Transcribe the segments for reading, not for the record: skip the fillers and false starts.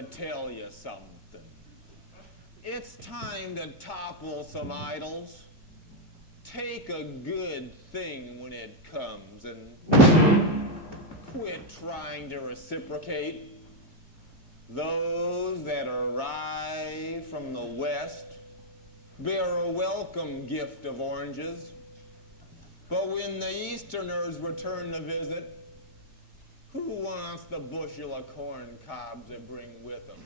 to tell you something. It's time to topple some idols. Take a good thing when it comes and quit trying to reciprocate. Those that arrive from the West bear a welcome gift of oranges. But when the Easterners return to visit, who wants the bushel of corn cobs they bring with them?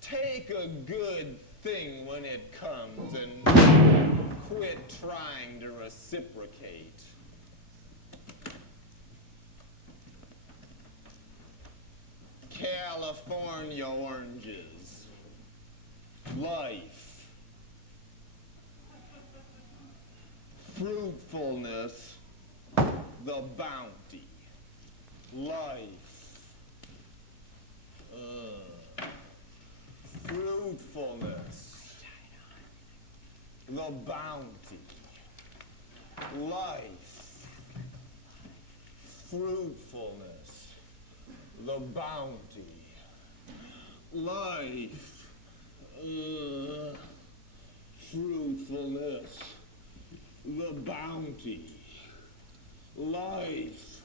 Take a good thing when it comes and quit trying to reciprocate. California oranges. Life. Fruitfulness. The bounty. Life. Fruitfulness. The bounty. Life. Fruitfulness. The bounty. Life. Fruitfulness. The bounty. Life.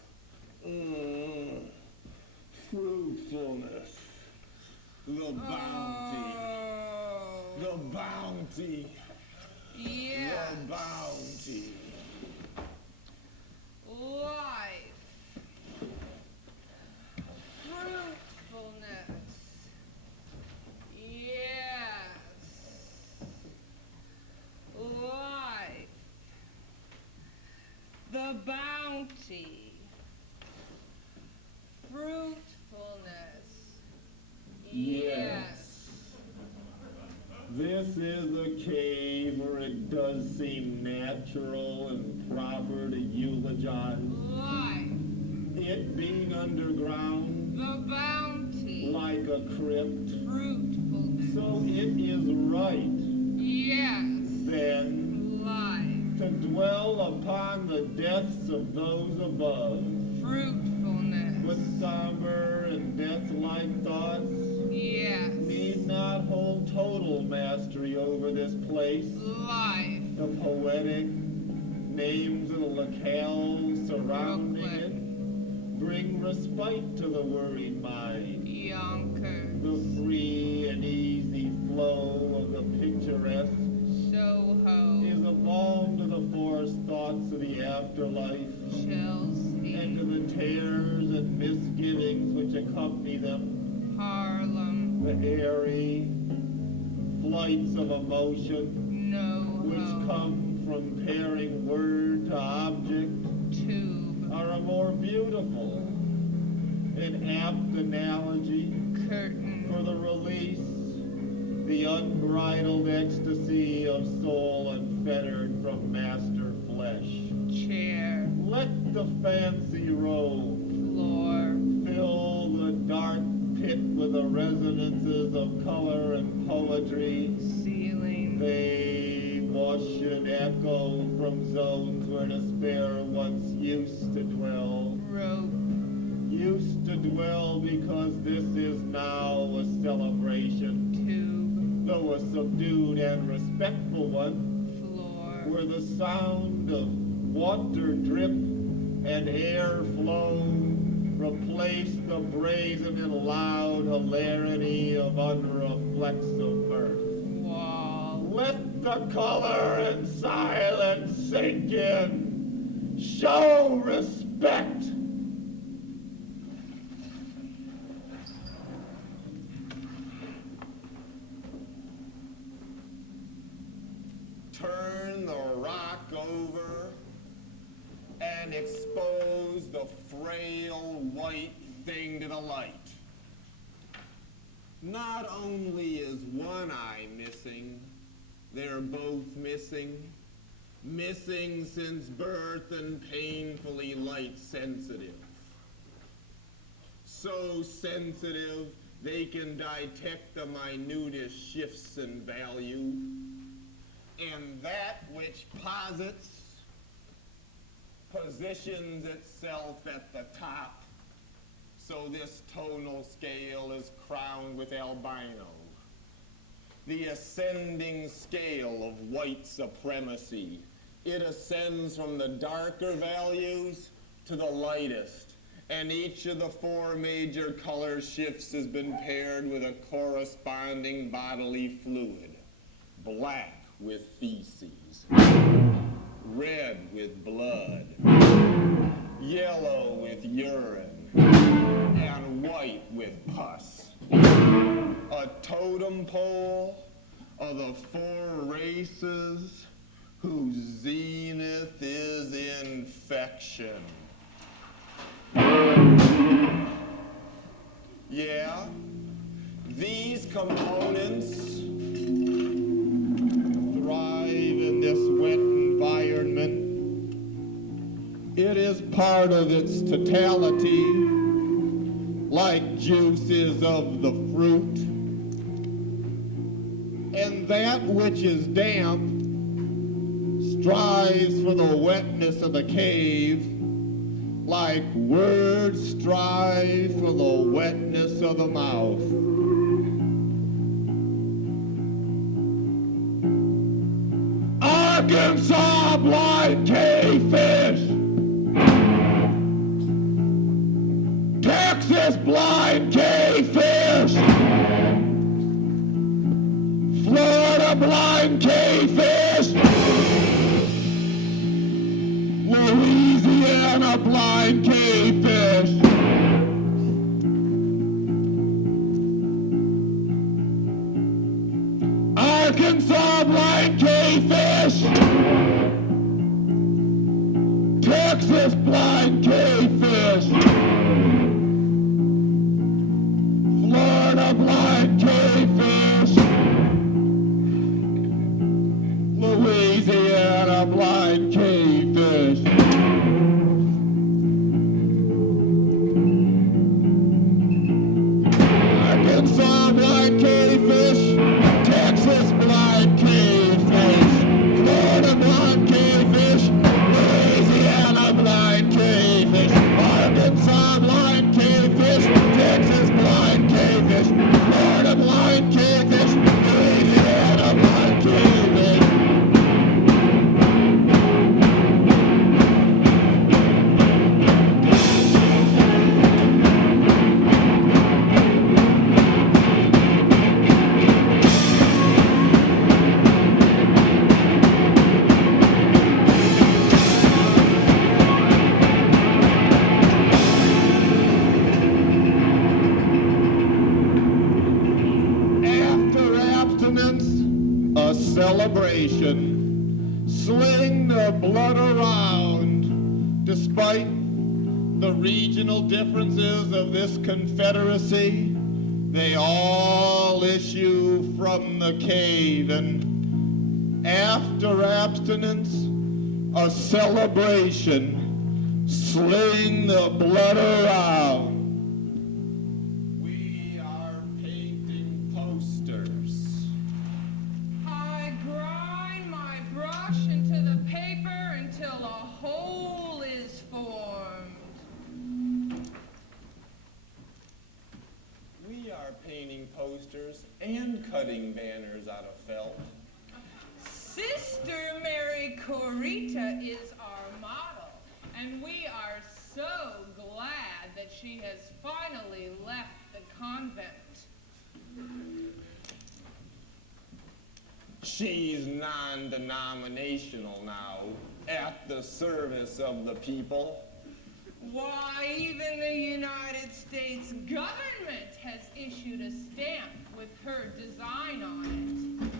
Fruitfulness. The bounty. The bounty. Yes. The bounty. Life. Fruitfulness. Yes. Life. The bounty. Fruitfulness. Yes. This is a cave where it does seem natural and proper to eulogize. Life. It being underground, The bounty. like a crypt. Fruitfulness. So it is right, Yes. then, Life. to dwell upon the deaths of those above. Fruitfulness. With somber and death-like thoughts, Yes. need not hold total mastery over this place. Life. The poetic names of the locales surrounding it bring respite to the worried mind. Yonkers. The free and easy flow of the picturesque Soho. is a balm to the forced thoughts of the afterlife Chelsea. and to the tears and misgivings which accompany them. Harlem. The airy flights of emotion NoHo. which come from pairing word to object Tube. are a more beautiful and apt analogy Curtain. for the release, the unbridled ecstasy of soul unfettered from master flesh. Chair. Let the fancy rove, Floor. fill the dark pit with the resonances of color and poetry. Ceiling. They wash and echo from zones where despair once used to dwell. Rope. Used to dwell because this is now a celebration, Tube. though a subdued and respectful one, Floor. where the sound of water drip and air flow replace the brazen and loud hilarity of unreflexive mirth. Wall. Let the color and silence sink in. Show respect. Turn the rock over and expose the frail white thing to the light. Not only is one eye missing, they're both missing. Missing since birth and painfully light sensitive. So sensitive they can detect the minutest shifts in value. And that which positions itself at the top So this tonal scale is crowned with albino, the ascending scale of white supremacy. It ascends from the darker values to the lightest, and each of the four major color shifts has been paired with a corresponding bodily fluid. Black with feces, red with blood, yellow with urine, and white with pus. A totem pole of the four races whose zenith is infection. Yeah, these components thrive in this wet environment. It is part of its totality, like juice is of the fruit. And that which is damp strives for the wetness of the cave, like words strive for the wetness of the mouth. Arkansas blind cavefish, Texas blind cavefish, Florida blind cavefish, Louisiana blind cavefish, Arkansas blind cavefish, Texas blind cavefish, Florida blind cavefish, Louisiana blind cavefish. Arkansas blind cavefish, Texas blind cavefish, Florida blind cavefish, Louisiana blind cavefish, Arkansas blind cavefish, Texas blind cavefish, Florida blind cavefish, Louisiana blind cavefish. After abstinence, a celebration. Sling the blood around. Despite the regional differences of this confederacy, they all issue from the cave. And after abstinence, a celebration. Sling the blood around. We are painting posters. I grind my brush into the paper until a hole is formed. We are painting posters and cutting banners out of felt. Sister Mary Corita is our model, and we are so glad that she has finally left the convent. She's non-denominational now, at the service of the people. Why, even the United States government has issued a stamp with her design on it.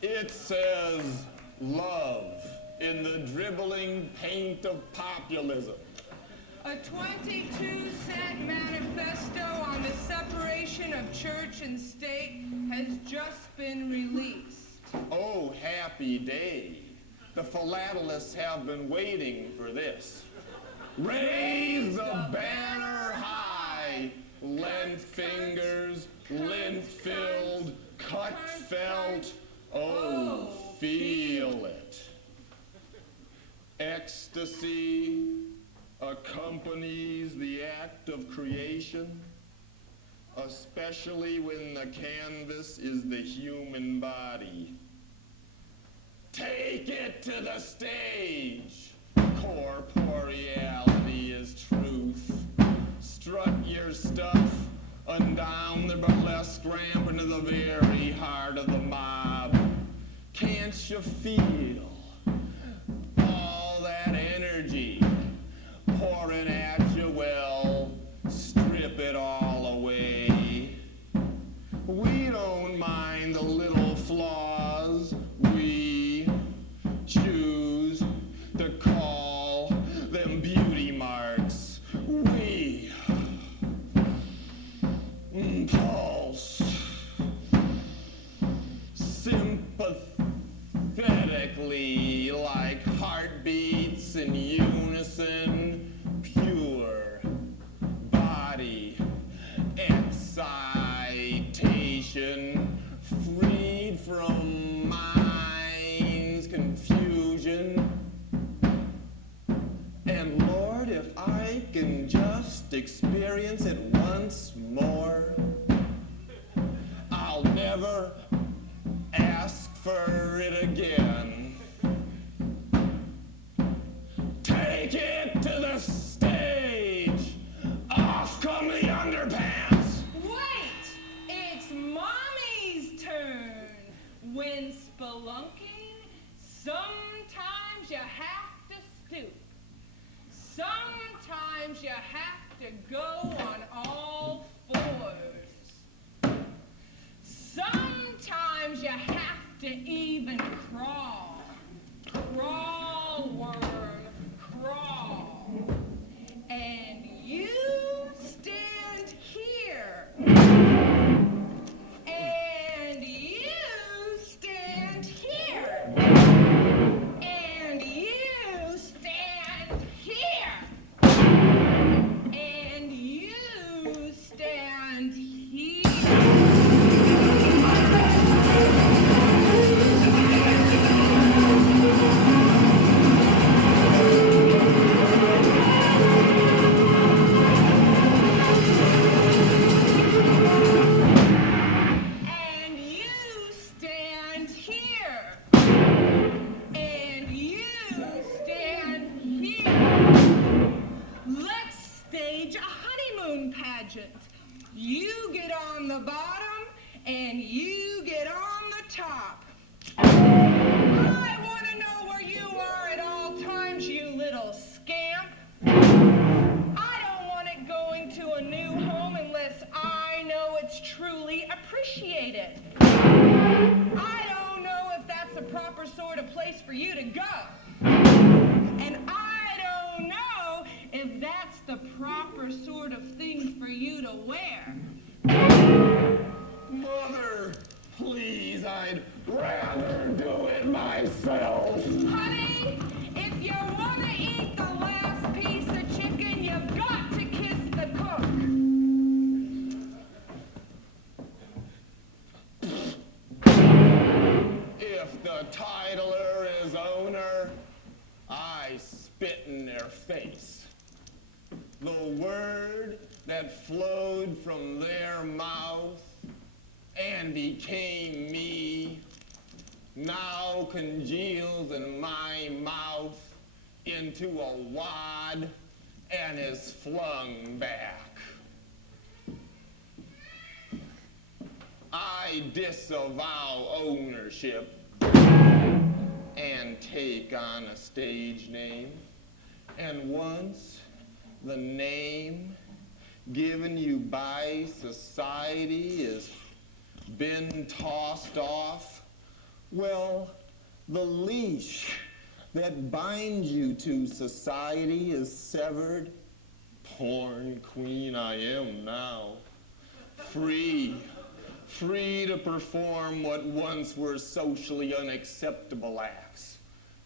It says love in the dribbling paint of populism. A 22-cent manifesto on the separation of church and state has just been released. Oh, happy day. The philatelists have been waiting for this. Raise the banner high. Lent fingers, lint filled, cut felt. Oh, feel it. Ecstasy accompanies the act of creation, especially when the canvas is the human body. Take it to the stage. Corporeality is truth. Strut your stuff and down the burlesque ramp into the very heart of the mob. Can't you feel all that energy pouring at you? Well, strip it all away. We don't mind the little flaws. We choose to call them beauty marks. We pulse sympathetically like heartbeats in unison, pure body excitation, freed from mind's confusion. And Lord, if I can just experience it once more, I'll never ask for it again. Take it to the stage. Off come the underpants. Wait! It's Mommy's turn. When spelunking, sometimes you have to stoop. Sometimes you have to go on all fours. Sometimes you have to even crawl. Crawl, worm, crawl. And you stand here. And you stand here. And you stand here. And you stand here. And you stand here. And you stand here. Let's stage a honeymoon pageant. You get on the bottom and you get on the top. I want to know where you are at all times, you little scamp. I don't want it going to a new home unless I know it's truly appreciated. I don't know if that's the proper sort of place for you to go. And I don't know if that's the proper sort of thing for you to wear. Mother, please, I'd rather do it myself. Honey, if you want to eat the last piece of chicken, you've got to kiss the cook. If the titler is owner, I spit in their face. The word that flowed from their mouth and became me now congeals in my mouth into a wad and is flung back. I disavow ownership and take on a stage name. And once the name given you by society has been tossed off, well, the leash that binds you to society is severed. Porn queen I am now, free to perform what once were socially unacceptable acts.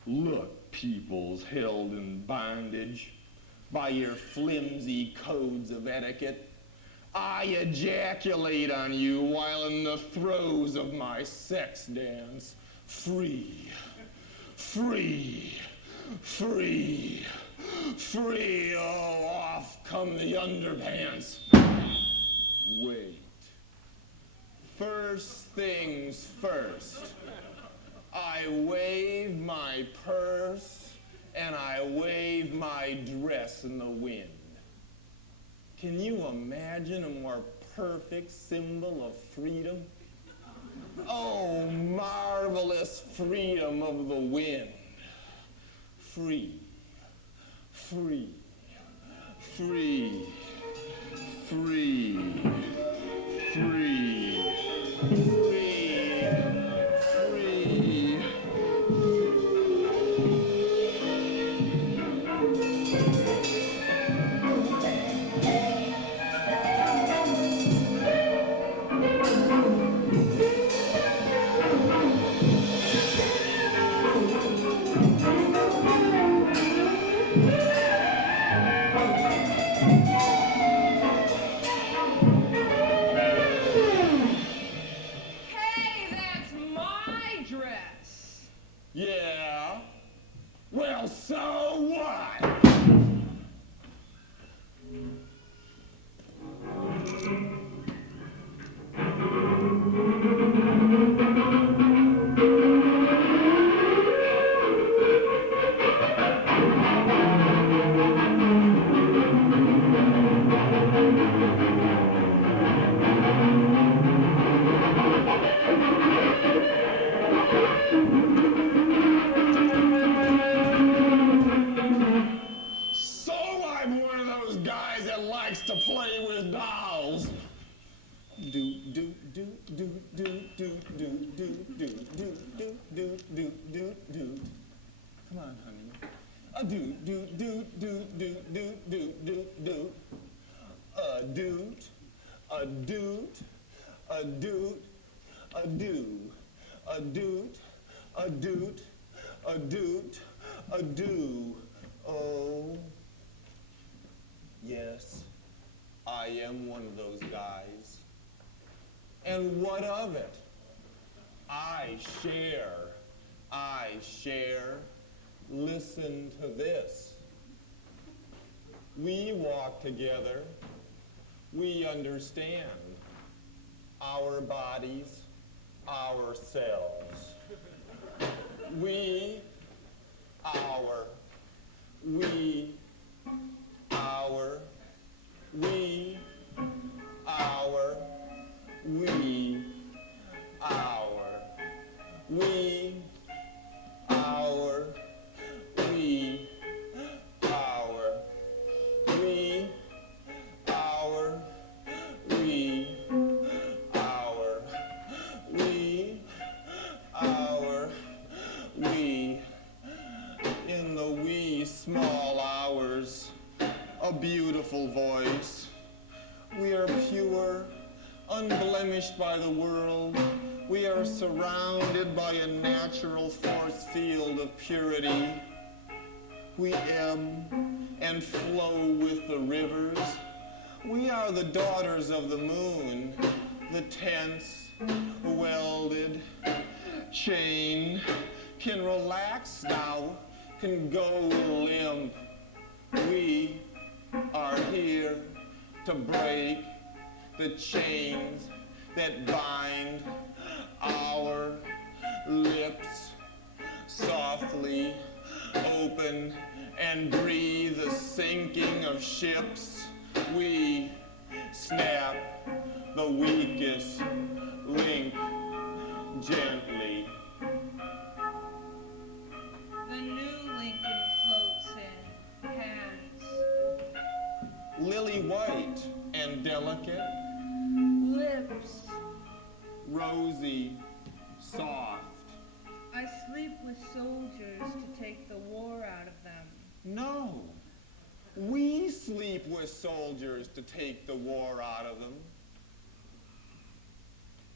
Look, peoples held in bondage by your flimsy codes of etiquette, I ejaculate on you while in the throes of my sex dance, Free, free, free, free. Oh, off come the underpants. Wait. First things first. I wave my purse and I wave my dress in the wind. Can you imagine a more perfect symbol of freedom? Oh, marvelous freedom of the wind. Free, free, free, free, free, free, free. Hey, that's my dress. Yeah? Well, so what? So I'm one of those guys that likes to play with dolls. Do do do do do do do do do do do do do do do. Come on, honey. Do do do do do do do do do. A doot, a doot, a doot, a do, a doot, a doot, a doot, a do. Oh, yes, I am one of those guys. And what of it? I share. Listen to this. We walk together. We understand our bodies, ourselves. We, our, we, our, we, our, we, our, we, our, we, our, we, our, we, our, we, our, we, in the wee small hours, a beautiful voice. We are pure, unblemished by the world. We are surrounded by a natural force field of purity. We ebb and flow with the rivers. We are the daughters of the moon, the tense, welded chain can relax now, can go limp. We are here to break the chains that bind our lips. Softly open and breathe the sinking of ships. We snap the weakest link gently. The new Lincoln floats in, hands, Lily white and delicate, lips. rosy, soft. I sleep with soldiers to take the war out of them. No, we sleep with soldiers to take the war out of them.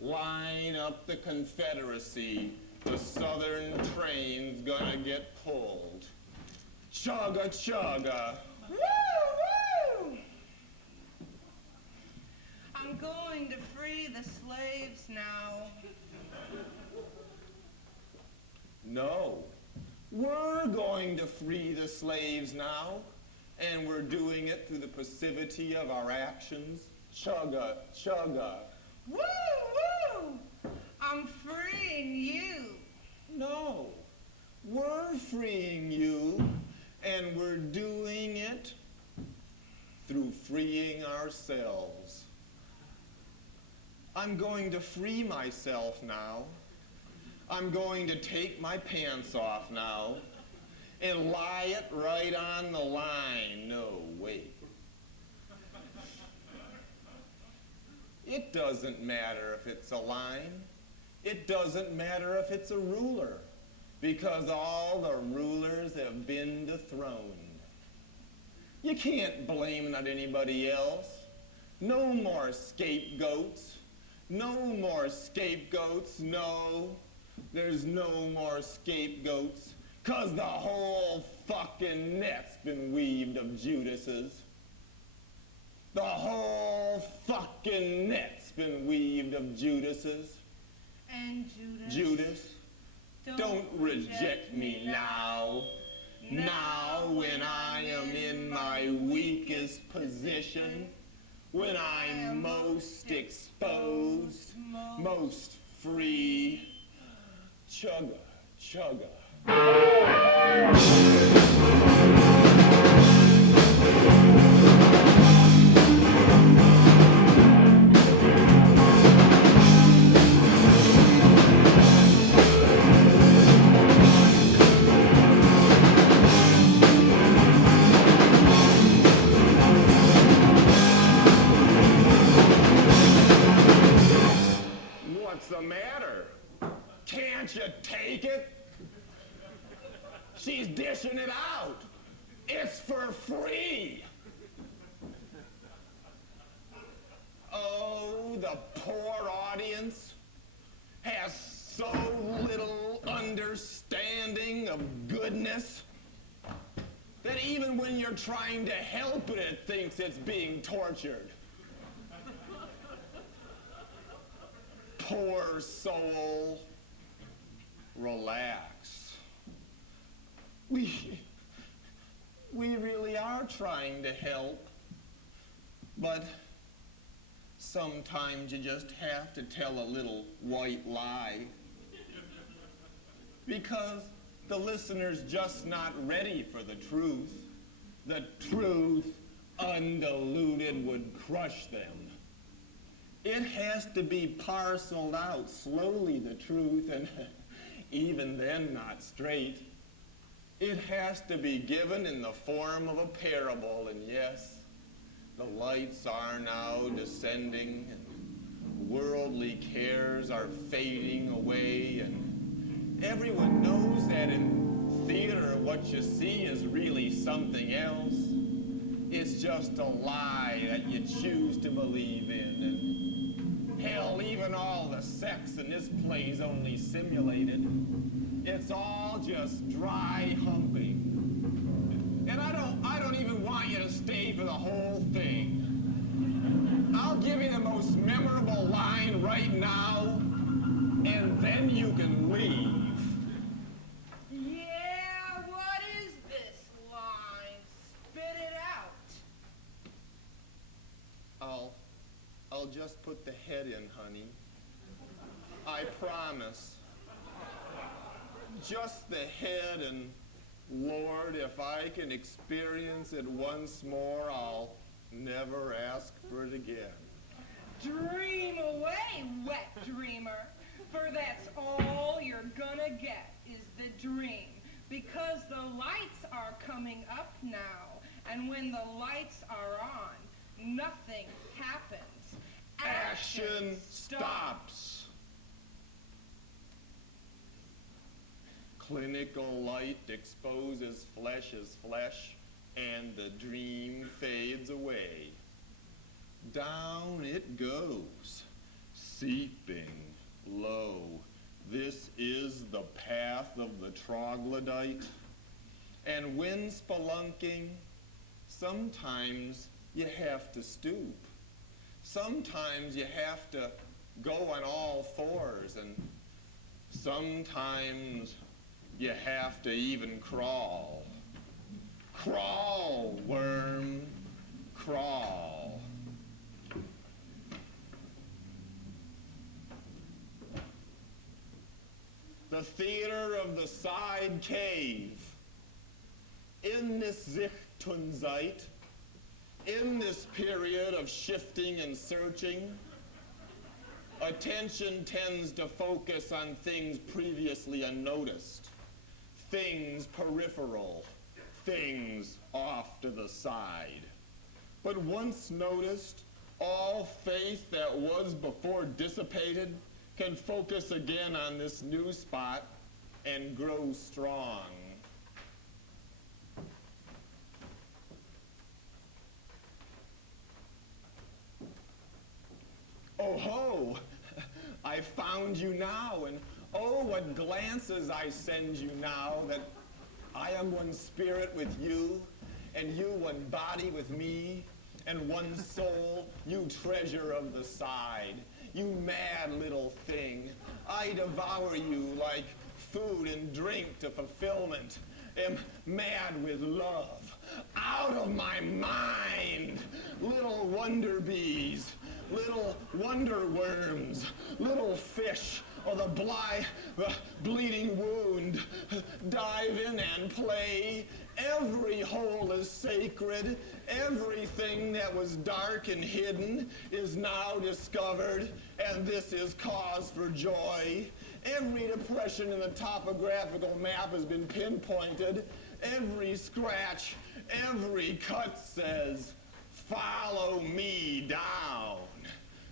Line up the Confederacy. The Southern train's gonna get pulled. Chugga, chugga. Woo, woo! I'm going to free the slaves now. No. We're going to free the slaves now, and we're doing it through the passivity of our actions. Chugga, chugga. Woo, woo! I'm freeing you. No. We're freeing you, and we're doing it through freeing ourselves. I'm going to free myself now. I'm going to take my pants off now and lie it right on the line. No, wait. It doesn't matter if it's a line. It doesn't matter if it's a ruler, because all the rulers have been dethroned. You can't blame it on anybody else. No more scapegoats. No more scapegoats, no. There's no more scapegoats, 'cause the whole fucking net's been weaved of Judases. The whole fucking net's been weaved of Judases. And Judas, don't reject me now. Now when I am in my weakest position, when I'm most exposed, most free. Chugga, chugga. What's the matter? Can't you take it? She's dishing it out. It's for free. Oh, the poor audience has so little understanding of goodness that even when you're trying to help it, it thinks it's being tortured. Poor soul. Relax. We really are trying to help, but sometimes you just have to tell a little white lie because the listener's just not ready for the truth. The truth, undiluted, would crush them. It has to be parceled out slowly, the truth, and even then not straight. It has to be given in the form of a parable, and yes, the lights are now descending, and worldly cares are fading away, and everyone knows that in theater what you see is really something else. It's just a lie that you choose to believe in, and hell, even all the sex in this play's only simulated. It's all just dry humping. And I don't even want you to stay for the whole thing. I'll give you the most memorable line right now, and then you can leave. Yeah, what is this line? Spit it out. I'll just put the head in, honey. I promise. Just the head, and Lord, if I can experience it once more, I'll never ask for it again. Dream away, wet dreamer, for that's all you're gonna get is the dream, because the lights are coming up now, and when the lights are on, nothing happens. Action stops. Clinical light exposes flesh as flesh, and the dream fades away. Down it goes, seeping low. This is the path of the troglodyte. And when spelunking, sometimes you have to stoop. Sometimes you have to go on all fours, and sometimes you have to even crawl. Crawl, worm, crawl. The theater of the side cave. In this Zichtunzeit, in this period of shifting and searching, attention tends to focus on things previously unnoticed, things peripheral, things off to the side. But once noticed, all faith that was before dissipated can focus again on this new spot and grow strong. Oh ho, I found you now, and oh, what glances I send you now, that I am one spirit with you, and you one body with me, and one soul, you treasure of the side. You mad little thing, I devour you like food and drink to fulfillment, am mad with love, out of my mind, little wonder bees, little wonder worms, little fish, or the bleeding wound, dive in and play. Every hole is sacred. Everything that was dark and hidden is now discovered, and this is cause for joy. Every depression in the topographical map has been pinpointed. Every scratch, every cut says, follow me down.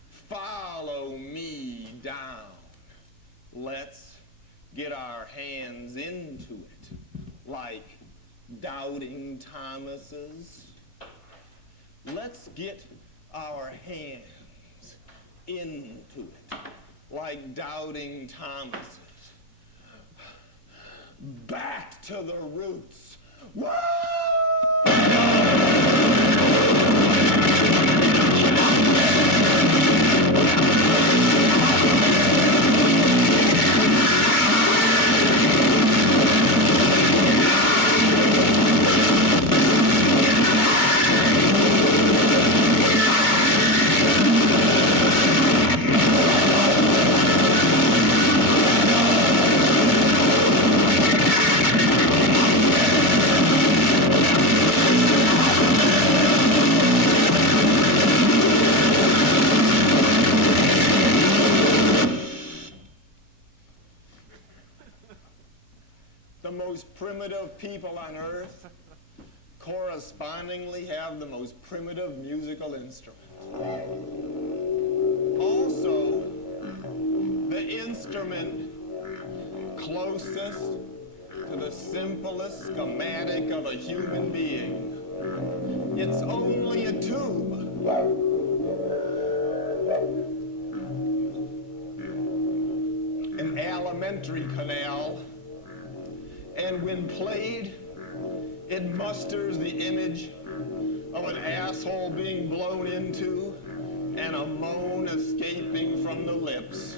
Follow me down. Let's get our hands into it, like doubting Thomases. Let's get our hands into it, like doubting Thomases. Back to the roots. Whoa! The most primitive people on earth correspondingly have the most primitive musical instrument. Also, the instrument closest to the simplest schematic of a human being. It's only a tube. An alimentary canal. And when played, it musters the image of an asshole being blown into and a moan escaping from the lips.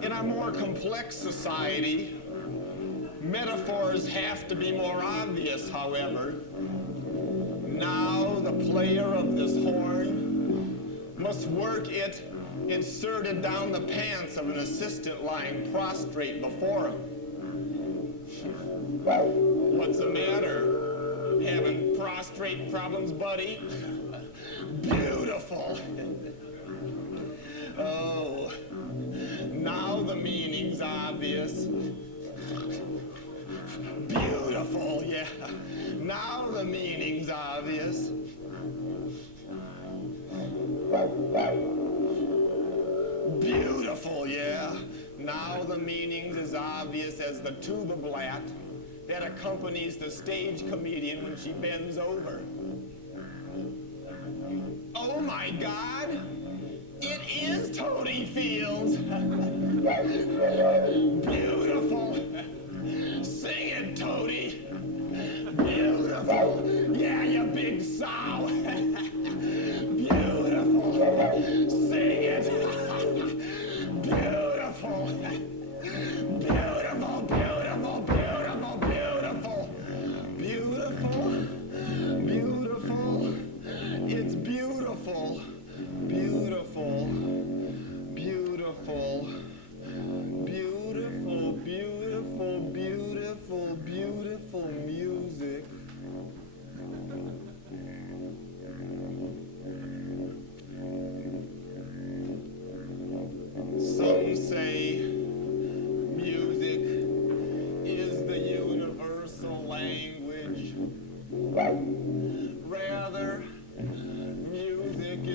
In a more complex society, metaphors have to be more obvious, however. Now the player of this horn must work it inserted down the pants of an assistant lying prostrate before him. What's the matter? Having prostrate problems, buddy? Beautiful. Oh, now the meaning's obvious. Beautiful, yeah. Now the meaning's obvious. Beautiful, yeah. Now the meaning's as obvious as the tuba blat that accompanies the stage comedian when she bends over. Oh my God! It is Tony Fields! Beautiful! Sing it, Tony! Beautiful! Yeah, you big sow! Beautiful! Sing it! Beautiful!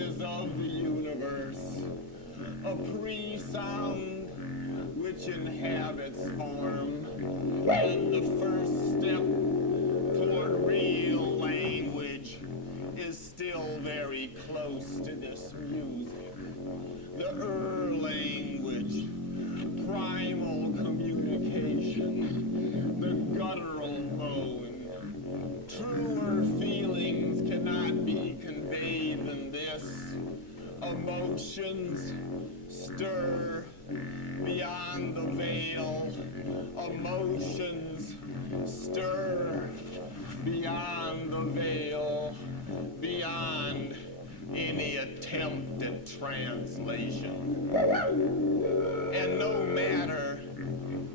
is of the universe, a pre-sound which inhabits form, and the first step toward real language is still very close to this music. The language, primal communication, the guttural moan. Truer feelings cannot be conveyed than this. Emotions stir beyond the veil. Emotions stir beyond the veil, beyond any attempt at translation. And no matter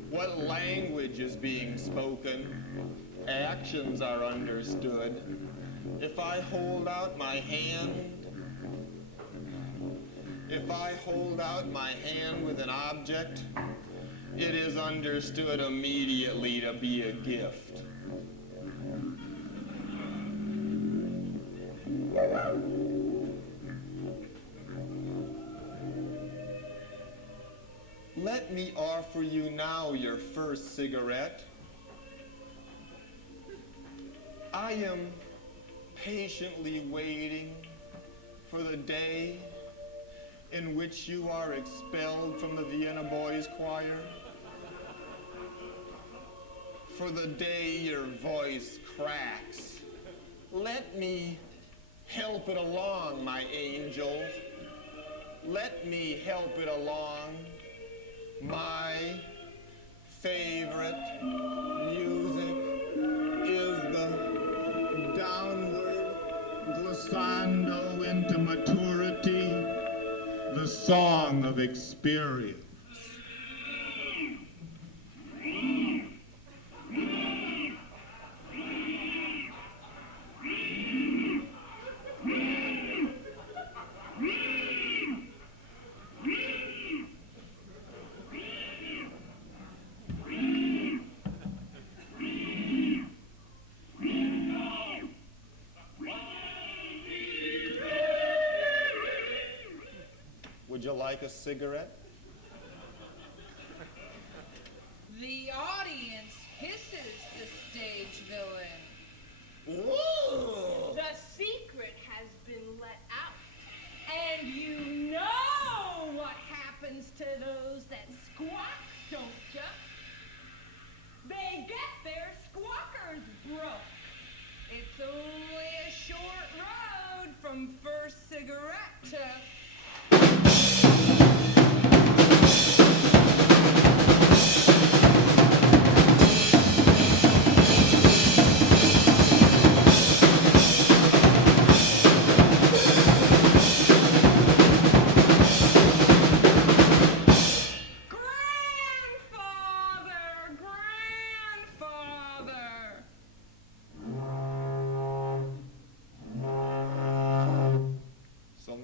what language is being spoken, actions are understood. If I hold out my hand, with an object, it is understood immediately to be a gift. Let me offer you now your first cigarette. I am patiently waiting for the day in which you are expelled from the Vienna Boys Choir, for the day your voice cracks. Let me help it along, my angel. Let me help it along. My favorite music is the downward glissando into maturity, the song of experience. Would you like a cigarette? The audience hisses the stage villain. Ooh. The secret has been let out. And you know what happens to those that squawk, don't ya? They get their squawkers broke. It's only a short road from first cigarette to...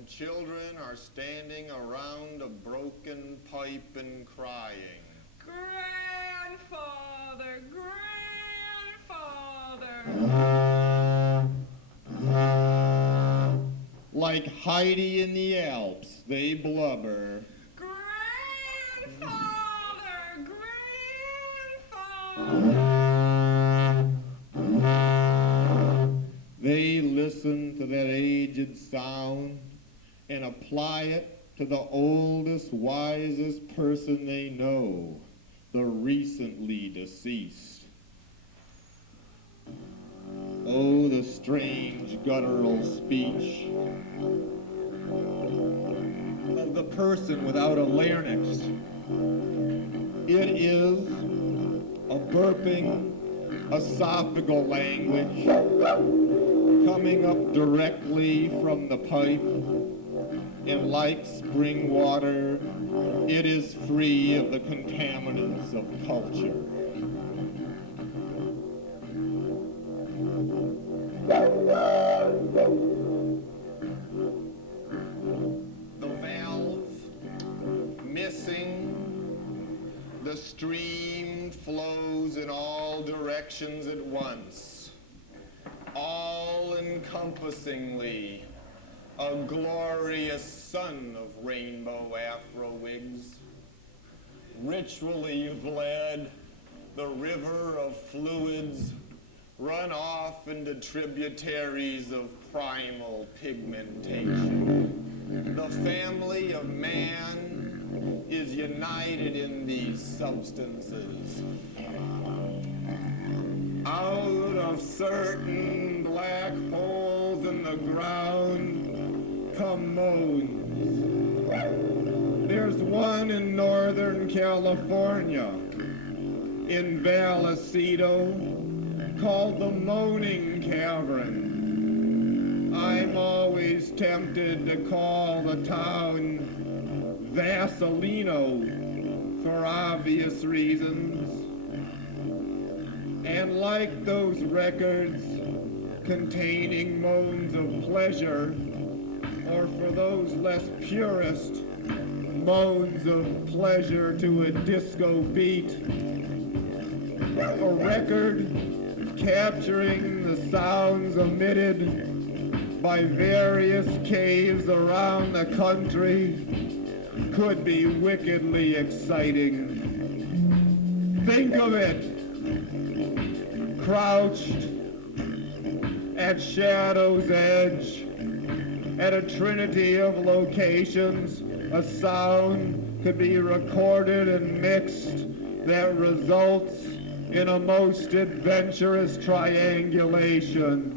Children are standing around a broken pipe and crying. Grandfather, grandfather. Like Heidi in the Alps, they blubber. Grandfather, grandfather. They listen to that aged sound and apply it to the oldest, wisest person they know, the recently deceased. Oh, the strange guttural speech of the person without a larynx. It is a burping, esophageal language coming up directly from the pipe. And like spring water, it is free of the contaminants of culture. The valve missing, the stream flows in all directions at once, all-encompassingly, a glorious sun of rainbow afro wigs, ritually bled, the river of fluids run off into tributaries of primal pigmentation. The family of man is united in these substances. Out of certain black holes in the ground come moans. There's one in Northern California, in Vallecito, called the Moaning Cavern. I'm always tempted to call the town Vaselino for obvious reasons. And like those records containing moans of pleasure, or for those less purist, moans of pleasure to a disco beat, a record capturing the sounds emitted by various caves around the country could be wickedly exciting. Think of it, crouched at Shadow's edge, at a trinity of locations, a sound could be recorded and mixed that results in a most adventurous triangulation.